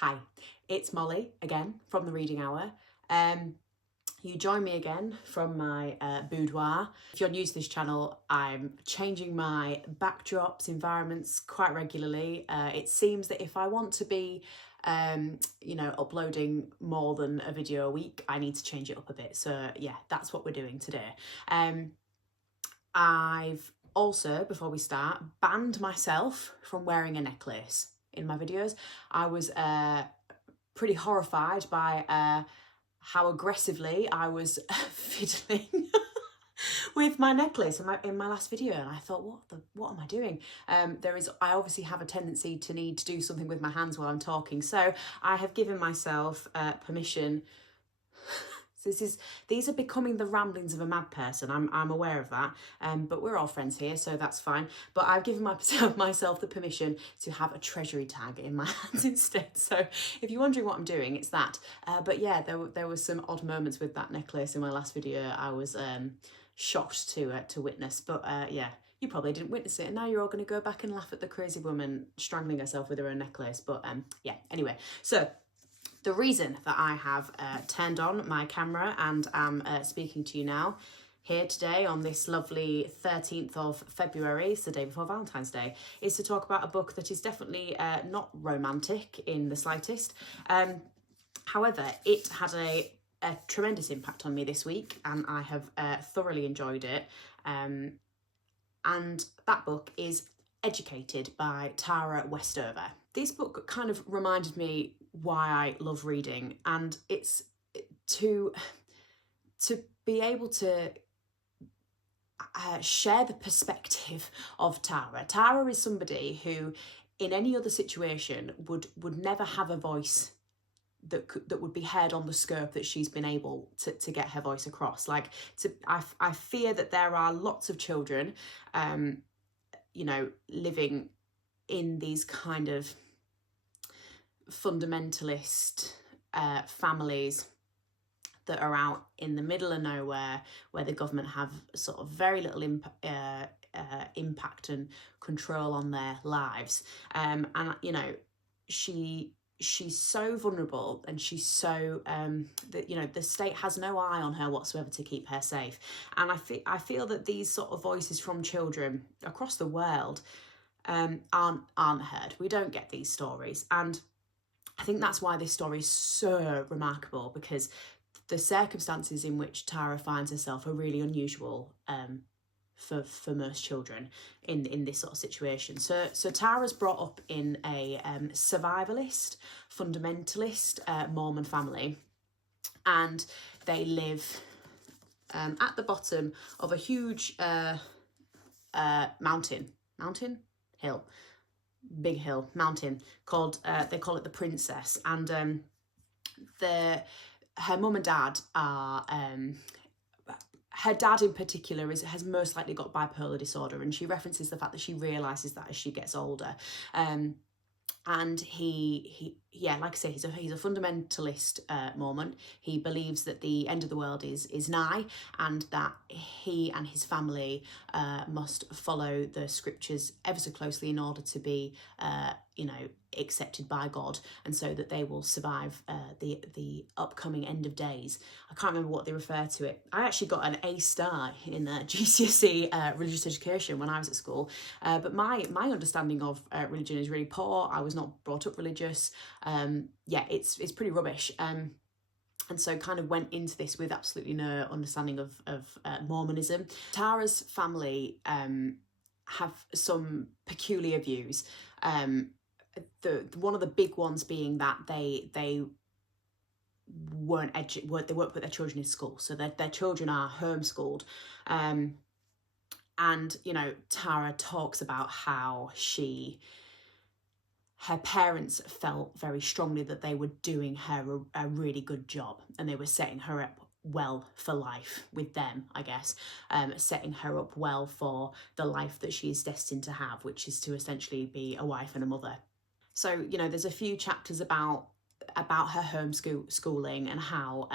Hi, it's Molly again from the Reading Hour. You join me again from my boudoir. If you're new to this channel, I'm changing my backdrops, environments quite regularly. It seems that if I want to be, uploading more than a video a week, I need to change it up a bit. So yeah, that's what we're doing today. I've also, before we start, banned myself from wearing a necklace in my videos. I was pretty horrified by how aggressively I was fiddling with my necklace in my last video, and I thought, what am I doing? I obviously have a tendency to need to do something with my hands while I'm talking, so I have given myself permission. So these are becoming the ramblings of a mad person. I'm aware of that, but we're all friends here, so that's fine. But I've given myself the permission to have a treasury tag in my hands instead. So if you're wondering what I'm doing, it's that. But yeah, there were some odd moments with that necklace in my last video. I was shocked to witness, but yeah. You probably didn't witness it, and now you're all going to go back and laugh at the crazy woman strangling herself with her own necklace. But yeah, anyway, so the reason that I have turned on my camera and am speaking to you now here today on this lovely 13th of February, it's the day before Valentine's Day, is to talk about a book that is definitely not romantic in the slightest. However, it had a tremendous impact on me this week, and I have thoroughly enjoyed it. And that book is Educated by Tara Westover. This book kind of reminded me why I love reading, and it's to be able to share the perspective of Tara. Tara is somebody who, in any other situation, would never have a voice that would be heard on the scope that she's been able to get her voice across. I fear that there are lots of children, living in these kind of fundamentalist families that are out in the middle of nowhere, where the government have sort of very little impact and control on their lives. And she's so vulnerable, and she's so that the state has no eye on her whatsoever to keep her safe. And I feel that these sort of voices from children across the world aren't heard. We don't get these stories, and I think that's why this story is so remarkable, because the circumstances in which Tara finds herself are really unusual for most children in this sort of situation. So Tara's brought up in a survivalist, fundamentalist Mormon family, and they live at the bottom of a huge mountain called they call it the Princess, and her mum and dad are her dad in particular has most likely got bipolar disorder, and she references the fact that she realises that as she gets older. And he like I say, he's a fundamentalist Mormon. He believes that the end of the world is nigh, and that he and his family must follow the scriptures ever so closely in order to be accepted by God, and so that they will survive the upcoming end of days. I can't remember what they refer to it. I actually got an A star in GCSE religious education when I was at school, but my understanding of religion is really poor. I was not brought up religious. It's pretty rubbish. And so kind of went into this with absolutely no understanding of Mormonism. Tara's family have some peculiar views. One of the big ones being that they won't put their children in school, so their children are homeschooled. And Tara talks about how her parents felt very strongly that they were doing her a really good job, and they were setting her up well for life with them, I guess, setting her up well for the life that she is destined to have, which is to essentially be a wife and a mother. So, there's a few chapters about her homeschooling and how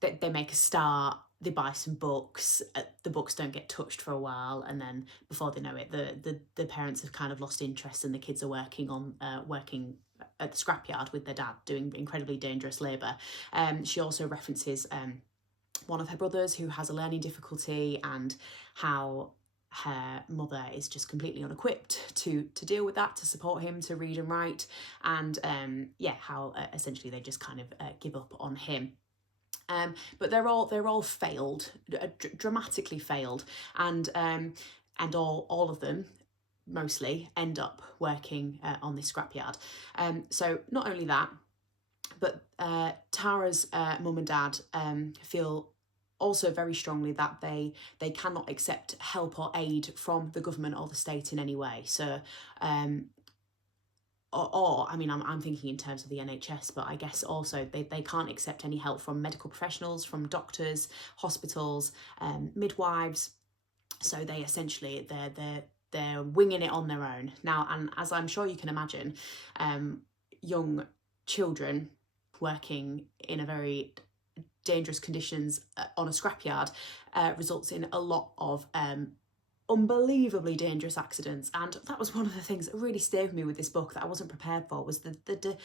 they make a start, they buy some books, the books don't get touched for a while, and then before they know it, the parents have kind of lost interest, and the kids are working at the scrapyard with their dad doing incredibly dangerous labour. She also references one of her brothers who has a learning difficulty, and how her mother is just completely unequipped to deal with that, to support him to read and write, and how essentially they just kind of give up on him. But they're all failed, dramatically failed, and all of them mostly end up working on this scrapyard. So not only that, but Tara's mum and dad feel also very strongly that they cannot accept help or aid from the government or the state in any way. So I mean, I'm thinking in terms of the NHS, but I guess also they can't accept any help from medical professionals, from doctors, hospitals, midwives. So they essentially, they're winging it on their own. Now, and as I'm sure you can imagine, young children working in a very dangerous conditions on a scrapyard results in a lot of unbelievably dangerous accidents. And that was one of the things that really stayed with me with this book that I wasn't prepared for, was the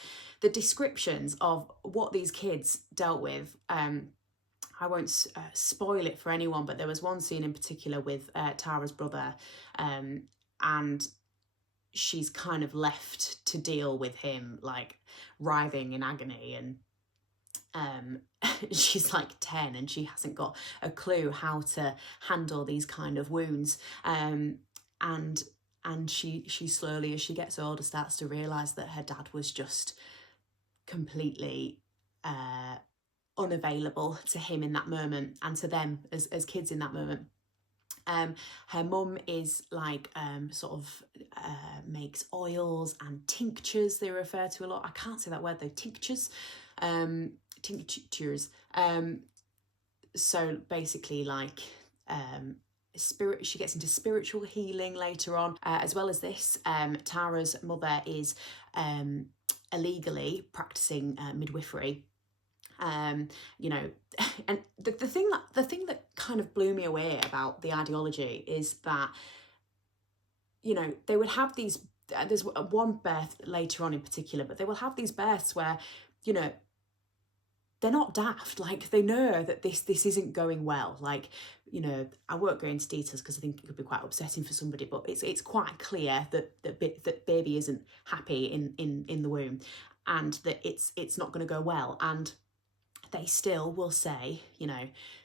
descriptions of what these kids dealt with. I won't spoil it for anyone, but there was one scene in particular with Tara's brother, and she's kind of left to deal with him, like writhing in agony, and she's like 10 and she hasn't got a clue how to handle these kind of wounds, and she slowly, as she gets older, starts to realise that her dad was just completely unavailable to him in that moment, and to them as kids in that moment. Her mum is like makes oils and tinctures, they refer to a lot. I can't say that word though, tinctures. So basically, like she gets into spiritual healing later on. As well as this, Tara's mother is illegally practicing midwifery. And the thing that kind of blew me away about the ideology is that, they would have these, there's one birth later on in particular, but they will have these births where, they're not daft. Like, they know that this isn't going well. Like, I won't go into details because I think it could be quite upsetting for somebody, but it's quite clear that baby isn't happy in the womb, and that it's not going to go well. And they still will say,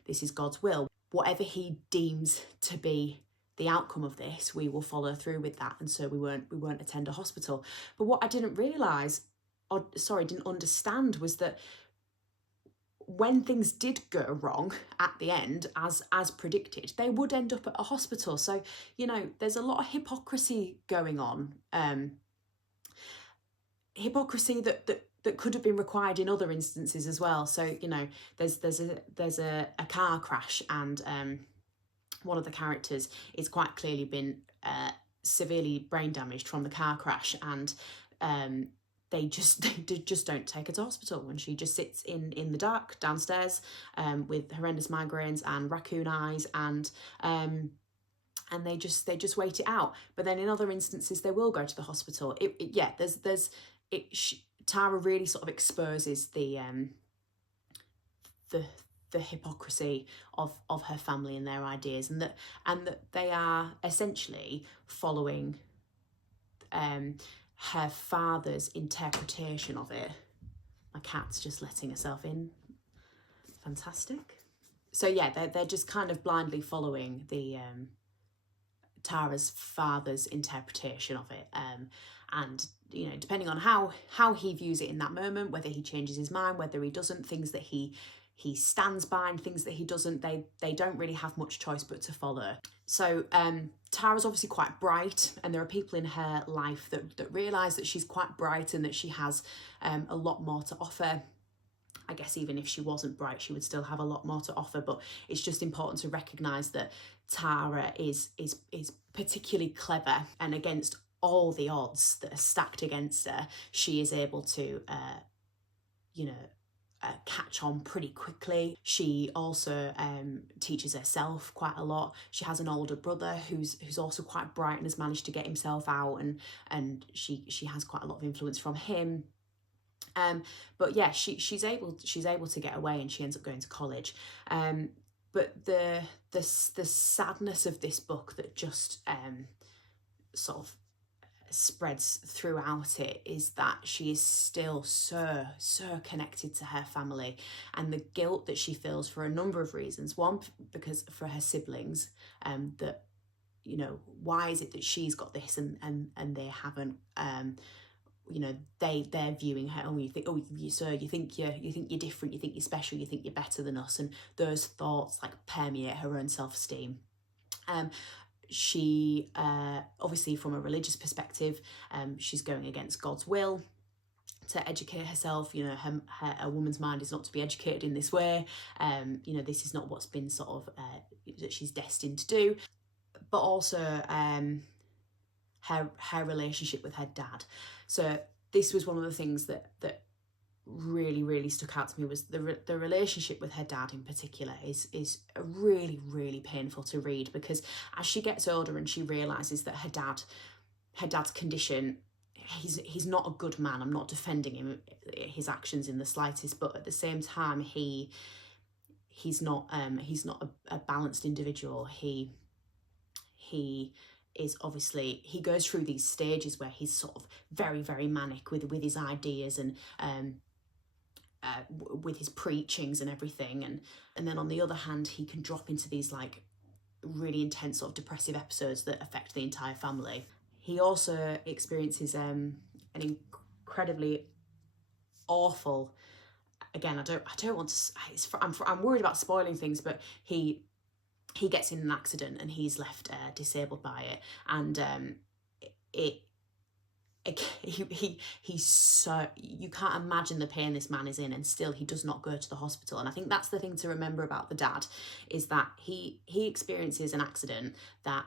this is God's will. Whatever he deems to be the outcome of this, we will follow through with that. And so we won't attend a hospital. But what I didn't realise, didn't understand, was that when things did go wrong at the end, as predicted, they would end up at a hospital. So, there's a lot of hypocrisy going on. Hypocrisy that could have been required in other instances as well. So, there's a car crash, and one of the characters is quite clearly been severely brain damaged from the car crash, and they just don't take her to hospital, and she just sits in the dark downstairs with horrendous migraines and raccoon eyes, and they just wait it out. But then in other instances they will go to the hospital. Tara really sort of exposes the hypocrisy of her family and their ideas, and that they are essentially following her father's interpretation of it. My cat's just letting herself in. Fantastic. So yeah, they're just kind of blindly following the Tara's father's interpretation of it, and depending on how he views it in that moment, whether he changes his mind, whether he doesn't, things that he stands by and things that he doesn't, they don't really have much choice but to follow. So Tara's obviously quite bright, and there are people in her life that realise that she's quite bright and that she has a lot more to offer. I guess even if she wasn't bright, she would still have a lot more to offer, but it's just important to recognise that Tara is particularly clever, and against all the odds that are stacked against her, she is able to catch on pretty quickly. She also teaches herself quite a lot. She has an older brother who's also quite bright and has managed to get himself out, and she has quite a lot of influence from him. But yeah, she's able to get away, and she ends up going to college. But the sadness of this book that just sort of spreads throughout it is that she is still so connected to her family, and the guilt that she feels for a number of reasons. One, because for her siblings, that, you know, why is it that she's got this and they haven't? You know, they're viewing her, oh, you think, oh, you think you're different, you think you're special, you think you're better than us, and those thoughts like permeate her own self-esteem. She obviously, from a religious perspective, she's going against God's will to educate herself. You know, a woman's mind is not to be educated in this way. You know, this is not what's been sort of that she's destined to do. But also her relationship with her dad. So this was one of the things that really stuck out to me, was the relationship with her dad in particular is really painful to read, because as she gets older and she realizes that her dad's condition, he's not a good man. I'm not defending him, his actions in the slightest, but at the same time he's not a balanced individual. He is obviously, he goes through these stages where he's sort of very manic with his ideas and with his preachings and everything, and then on the other hand he can drop into these like really intense sort of depressive episodes that affect the entire family. He also experiences an incredibly awful, again, I don't want to, I'm worried about spoiling things, but he gets in an accident and he's left disabled by it, and he's so, you can't imagine the pain this man is in, and still he does not go to the hospital. And I think that's the thing to remember about the dad, is that he experiences an accident that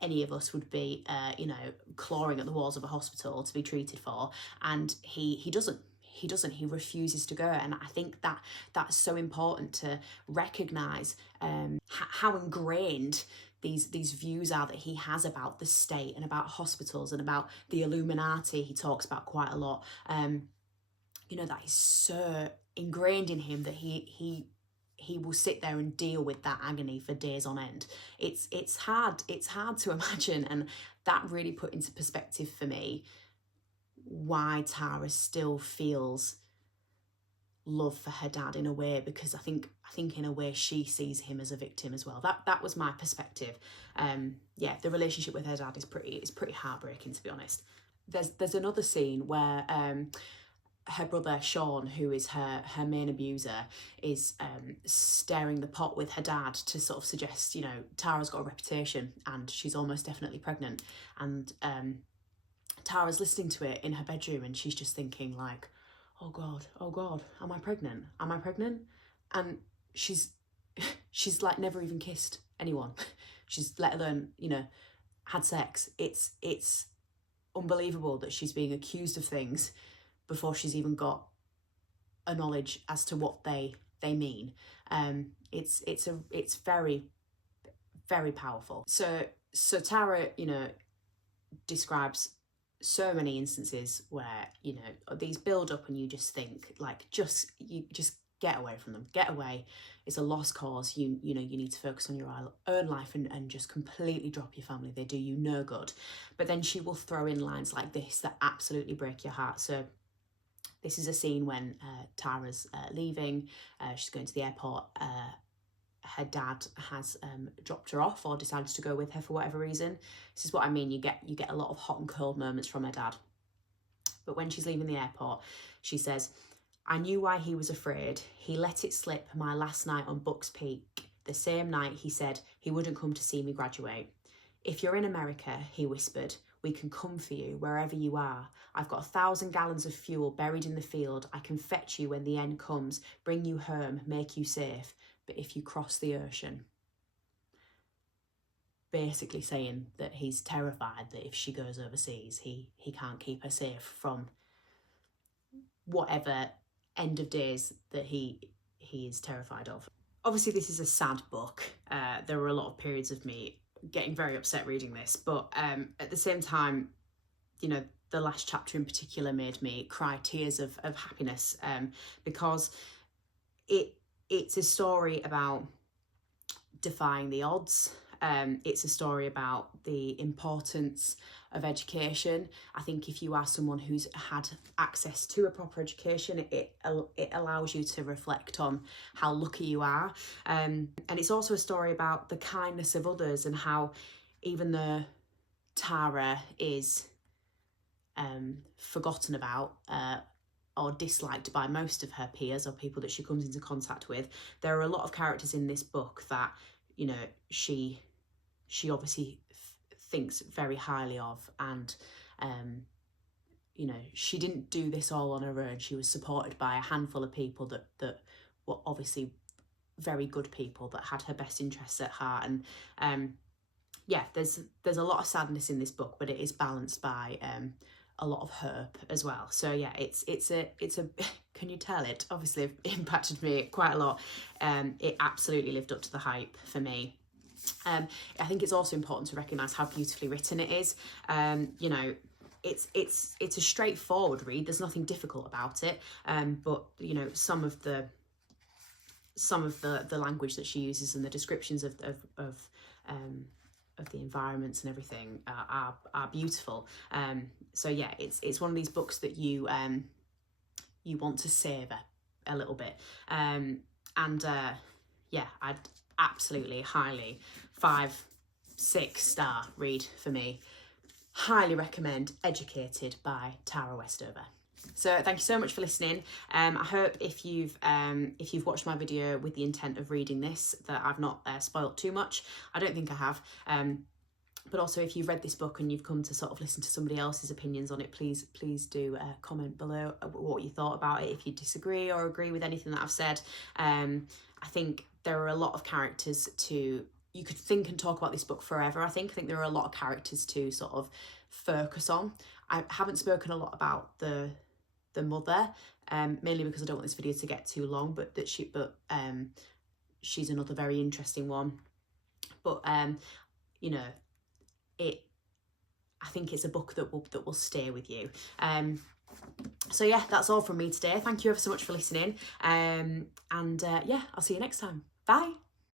any of us would be you know, clawing at the walls of a hospital to be treated for, and he doesn't. He refuses to go. And I think that's so important to recognise how ingrained these views are that he has about the state and about hospitals and about the Illuminati. He talks about quite a lot. You know, that is so ingrained in him that he will sit there and deal with that agony for days on end. It's hard to imagine, and that really put into perspective for me why Tara still feels love for her dad in a way, because I think in a way she sees him as a victim as well. That was my perspective. Yeah, the relationship with her dad is pretty heartbreaking, to be honest. There's another scene where her brother Sean, who is her main abuser, is stirring the pot with her dad to sort of suggest, you know, Tara's got a reputation and she's almost definitely pregnant, and Tara's listening to it in her bedroom, and she's just thinking like, oh God, am I pregnant? And she's like never even kissed anyone. She's, let alone, you know, had sex. It's unbelievable that she's being accused of things before she's even got a knowledge as to what they mean. It's very powerful. So Tara, you know, describes so many instances where, you know, these build up and you just think like, you just get away from them. Get away. It's a lost cause. You know, you need to focus on your own life and just completely drop your family. They do you no good. But then she will throw in lines like this that absolutely break your heart. So this is a scene when Tara's leaving. She's going to the airport. Her dad has dropped her off or decided to go with her for whatever reason. This is what I mean. You get a lot of hot and cold moments from her dad. But when she's leaving the airport, she says, I knew why he was afraid. He let it slip my last night on Bucks Peak. The same night he said he wouldn't come to see me graduate. If you're in America, he whispered, we can come for you wherever you are. I've got 1,000 gallons of fuel buried in the field. I can fetch you when the end comes, bring you home, make you safe. But if you cross the ocean, basically saying that he's terrified that if she goes overseas, he can't keep her safe from whatever end of days that he is terrified of. Obviously, this is a sad book. There were a lot of periods of me getting very upset reading this, but at the same time, you know, the last chapter in particular made me cry tears of happiness, because it's a story about defying the odds. It's a story about the importance of education. I think if you are someone who's had access to a proper education, it allows you to reflect on how lucky you are. And it's also a story about the kindness of others, and how even though Tara is forgotten about or disliked by most of her peers or people that she comes into contact with, there are a lot of characters in this book that, you know, she obviously thinks very highly of, and you know, she didn't do this all on her own. She was supported by a handful of people that were obviously very good people that had her best interests at heart. And yeah, there's a lot of sadness in this book, but it is balanced by a lot of hope as well. So yeah, it's a can you tell it obviously impacted me quite a lot. It absolutely lived up to the hype for me. I think it's also important to recognise how beautifully written it is. You know, it's a straightforward read. There's nothing difficult about it. But you know, some of the language that she uses and the descriptions of the environments and everything are beautiful. So yeah, it's one of these books that you want to savour a little bit. Yeah, I'd absolutely highly 5-6 star read for me. Highly recommend Educated by Tara Westover. So thank you so much for listening. I hope if you've watched my video with the intent of reading this, that I've not spoilt too much. I don't think I have. But also, if you've read this book and you've come to sort of listen to somebody else's opinions on it, please do comment below what you thought about it, if you disagree or agree with anything that I've said. I think there are a lot of characters you could think and talk about this book forever. I think there are a lot of characters to sort of focus on. I haven't spoken a lot about the mother, mainly because I don't want this video to get too long, but she's another very interesting one. But you know, I think it's a book that will stay with you. So yeah, that's all from me today. Thank you ever so much for listening. Yeah, I'll see you next time. Bye.